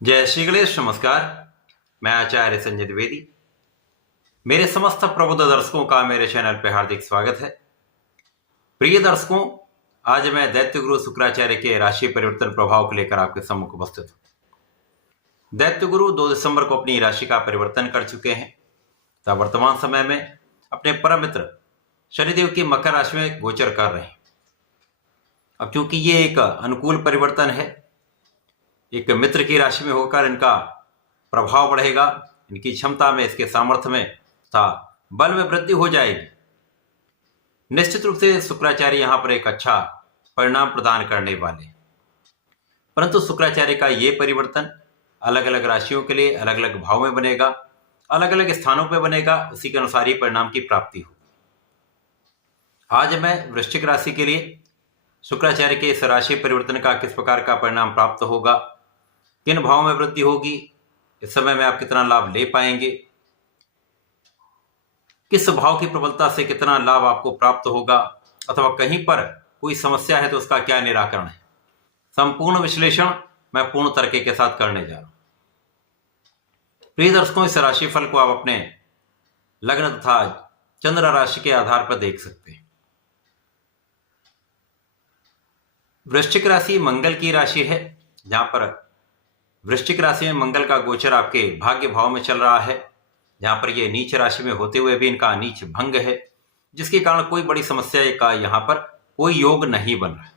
जय श्री गणेश। नमस्कार। मैं आचार्य संजय द्विवेदी। मेरे समस्त प्रबुद्ध दर्शकों का मेरे चैनल पर हार्दिक स्वागत है। प्रिय दर्शकों, आज मैं दैत्य गुरु शुक्राचार्य के राशि परिवर्तन प्रभाव को लेकर आपके सम्मुख उपस्थित हूं। दैत्य गुरु 2 दिसंबर को अपनी राशि का परिवर्तन कर चुके हैं तथा वर्तमान समय में अपने परम मित्र शनिदेव की मकर राशि में गोचर कर रहे हैं। अब चूंकि ये एक अनुकूल परिवर्तन है, एक मित्र की राशि में होकर इनका प्रभाव बढ़ेगा, इनकी क्षमता में, इसके सामर्थ्य में तथा बल में वृद्धि हो जाएगी। निश्चित रूप से शुक्राचार्य यहाँ पर एक अच्छा परिणाम प्रदान करने वाले हैं। परंतु शुक्राचार्य का ये परिवर्तन अलग अलग राशियों के लिए अलग अलग भाव में बनेगा, अलग अलग स्थानों पर बनेगा, उसी के अनुसार ही परिणाम की प्राप्ति हो। आज मैं वृश्चिक राशि के लिए शुक्राचार्य के इस राशि परिवर्तन का किस प्रकार का परिणाम प्राप्त होगा, किन भाव में वृद्धि होगी, इस समय में आप कितना लाभ ले पाएंगे, किस भाव की प्रबलता से कितना लाभ आपको प्राप्त होगा, अथवा कहीं पर कोई समस्या है तो उसका क्या निराकरण है, संपूर्ण विश्लेषण मैं पूर्ण तरीके के साथ करने जा रहा हूं। प्रिय दर्शकों, इस राशिफल को आप अपने लग्न तथा चंद्र राशि के आधार पर देख सकते हैं। वृश्चिक राशि मंगल की राशि है, जहां पर वृश्चिक राशि में मंगल का गोचर आपके भाग्य भाव में चल रहा है, जहां पर ये नीच राशि में होते हुए भी इनका नीच भंग है, जिसके कारण कोई बड़ी समस्या का यहाँ पर कोई योग नहीं बन रहा है।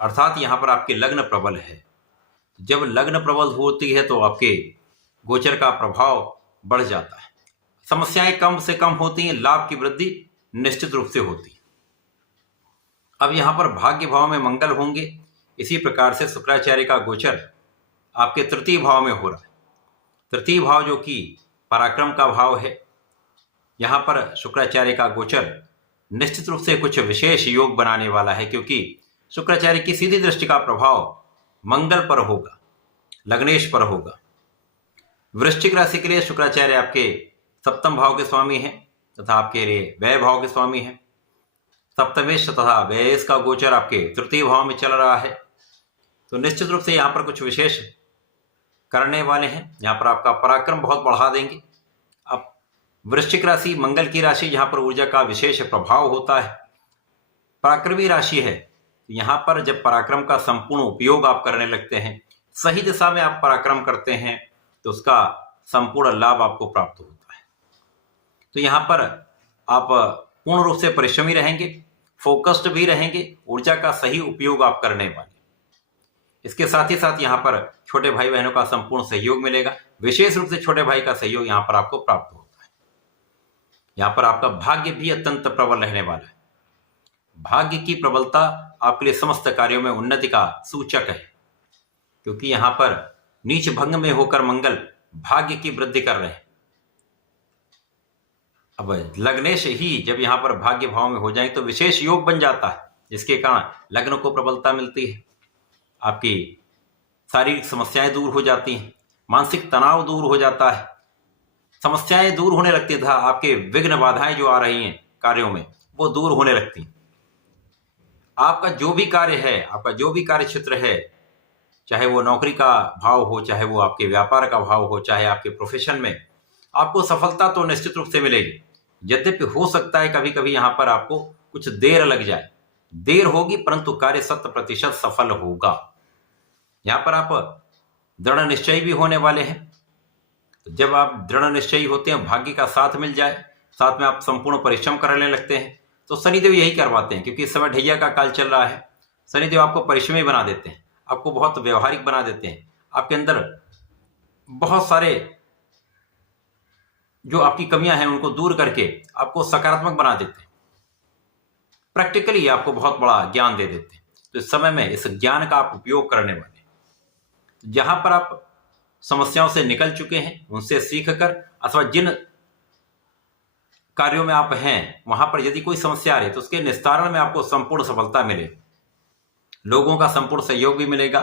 अर्थात यहाँ पर आपके लग्न प्रबल है। जब लग्न प्रबल होती है तो आपके गोचर का प्रभाव बढ़ जाता है, समस्याएं कम से कम होती हैं, लाभ की वृद्धि निश्चित रूप से होती है। अब यहाँ पर भाग्य भाव में मंगल होंगे, इसी प्रकार से शुक्राचार्य का गोचर आपके तृतीय भाव में हो रहा है। तृतीय भाव जो कि पराक्रम का भाव है, यहाँ पर शुक्राचार्य का गोचर निश्चित रूप से कुछ विशेष योग बनाने वाला है, क्योंकि शुक्राचार्य की सीधी दृष्टि का प्रभाव मंगल पर होगा, लग्नेश पर होगा। वृश्चिक राशि के लिए शुक्राचार्य आपके सप्तम भाव के स्वामी हैं तथा आपके लिए व्यय भाव के स्वामी हैं। सप्तमेश तथा व्ययेश का गोचर आपके तृतीय भाव में चल रहा है, तो निश्चित रूप से यहाँ पर कुछ विशेष करने वाले हैं। यहाँ पर आपका पराक्रम बहुत बढ़ा देंगे। अब वृश्चिक राशि मंगल की राशि, जहाँ पर ऊर्जा का विशेष प्रभाव होता है, पराक्रमी राशि है। यहाँ पर जब पराक्रम का संपूर्ण उपयोग आप करने लगते हैं, सही दिशा में आप पराक्रम करते हैं, तो उसका संपूर्ण लाभ आपको प्राप्त होता है। तो यहाँ पर आप पूर्ण रूप से परिश्रमी रहेंगे, फोकस्ड भी रहेंगे, ऊर्जा का सही उपयोग आप करने वाले। इसके साथ ही साथ यहाँ पर छोटे भाई बहनों का संपूर्ण सहयोग मिलेगा, विशेष रूप से छोटे भाई का सहयोग यहाँ पर आपको प्राप्त होता है। यहाँ पर आपका भाग्य भी अत्यंत प्रबल रहने वाला है। भाग्य की प्रबलता आपके लिए समस्त कार्यों में उन्नति का सूचक है, क्योंकि यहाँ पर नीच भंग में होकर मंगल भाग्य की वृद्धि कर रहे हैं। अब लग्नेश ही जब यहाँ पर भाग्य भाव में हो जाए तो विशेष योग बन जाता है, जिसके कारण लग्न को प्रबलता मिलती है, आपकी शारीरिक समस्याएं दूर हो जाती हैं, मानसिक तनाव दूर हो जाता है, समस्याएं दूर होने लगती हैं, आपके विघ्न बाधाएं जो आ रही हैं कार्यों में, वो दूर होने लगती हैं। आपका जो भी कार्य है, आपका जो भी कार्य क्षेत्र है, चाहे वो नौकरी का भाव हो, चाहे वो आपके व्यापार का भाव हो, चाहे आपके प्रोफेशन में, आपको सफलता तो निश्चित रूप से मिलेगी। यद्यपि हो सकता है कभी कभी यहाँ पर आपको कुछ देर लग जाए, देर होगी, परंतु कार्य 100% सफल होगा। यहाँ पर आप दृढ़ निश्चयी भी होने वाले हैं। तो जब आप दृढ़ निश्चयी होते हैं, भाग्य का साथ मिल जाए, साथ में आप संपूर्ण परिश्रम करने लगते हैं, तो शनिदेव यही करवाते हैं। क्योंकि इस समय ढैया का काल चल रहा है, शनिदेव आपको परिश्रमी बना देते हैं, आपको बहुत व्यवहारिक बना देते हैं, आपके अंदर बहुत सारे जो आपकी कमियां हैं उनको दूर करके आपको सकारात्मक बना देते हैं, प्रैक्टिकली आपको बहुत बड़ा ज्ञान दे देते हैं। तो इस समय में इस ज्ञान का आप उपयोग करने वाले हैं। जहां पर आप समस्याओं से निकल चुके हैं, उनसे सीखकर, अथवा जिन कार्यों में आप हैं वहां पर यदि कोई समस्या आ रही है तो उसके निस्तारण में आपको संपूर्ण सफलता मिले, लोगों का संपूर्ण सहयोग भी मिलेगा,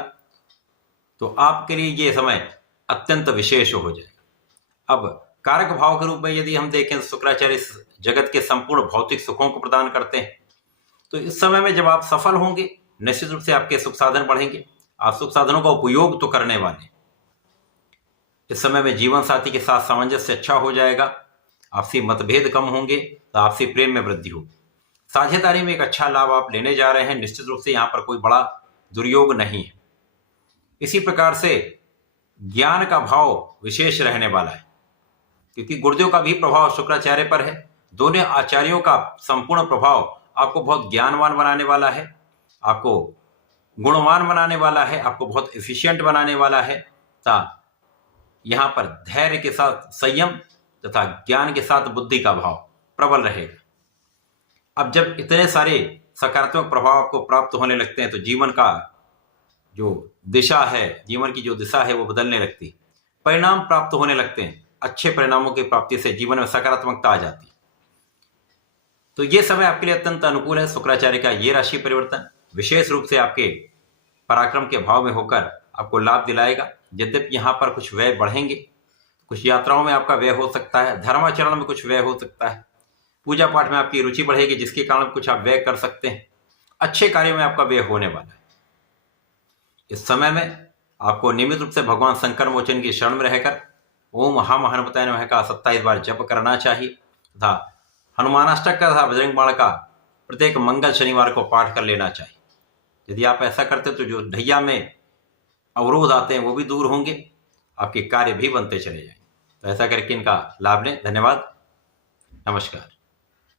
तो आपके लिए ये समय अत्यंत विशेष हो जाएगा। अब कारक भाव के रूप में यदि हम देखें, शुक्राचार्य इस जगत के संपूर्ण भौतिक सुखों को प्रदान करते हैं। तो इस समय में जब आप सफल होंगे, निश्चित रूप से आपके सुख साधन बढ़ेंगे, आप सुख साधनों का उपयोग तो करने वाले। इस समय में जीवन साथी के साथ सामंजस्य अच्छा हो जाएगा, आपसी मतभेद कम होंगे, तो आपसी प्रेम में वृद्धि होगी। साझेदारी में एक अच्छा लाभ आप लेने जा रहे हैं। निश्चित रूप से यहाँ पर कोई बड़ा दुर्योग नहीं है। इसी प्रकार से ज्ञान का भाव विशेष रहने वाला है, क्योंकि गुरुदेव का भी प्रभाव शुक्राचार्य पर है। दोनों आचार्यों का संपूर्ण प्रभाव आपको बहुत ज्ञानवान बनाने वाला है, आपको गुणवान बनाने वाला है, आपको बहुत एफिशिएंट बनाने वाला है। तथा यहाँ पर धैर्य के साथ संयम तथा ज्ञान के साथ बुद्धि का भाव प्रबल रहेगा। अब जब इतने सारे सकारात्मक प्रभाव आपको प्राप्त होने लगते हैं, तो जीवन का जो दिशा है, जीवन की जो दिशा है, वो बदलने लगती है। परिणाम प्राप्त होने लगते हैं। अच्छे परिणामों की प्राप्ति से जीवन में सकारात्मकता आ जाती है। तो ये समय आपके लिए अत्यंत अनुकूल है। शुक्राचार्य का ये राशि परिवर्तन विशेष रूप से आपके पराक्रम के भाव में होकर आपको लाभ दिलाएगा। यद्यपि यहाँ पर कुछ व्यय बढ़ेंगे, कुछ यात्राओं में आपका व्यय हो सकता है, धर्माचरण में कुछ व्यय हो सकता है, पूजा पाठ में आपकी रुचि बढ़ेगी, जिसके कारण कुछ आप व्यय कर सकते हैं। अच्छे कार्यों में आपका व्यय होने वाला है। इस समय में आपको नियमित रूप से भगवान शंकर मोचन की शरण में रहकर ओम हनुमताय नमः का 27 बार जप करना चाहिए तथा हनुमानाष्टक का तथा बजरंग बाण का प्रत्येक मंगल शनिवार को पाठ कर लेना चाहिए। यदि आप ऐसा करते तो जो ढैया में अवरोध आते हैं वो भी दूर होंगे, आपके कार्य भी बनते चले जाएंगे। तो ऐसा करके इनका लाभ लें। धन्यवाद, नमस्कार।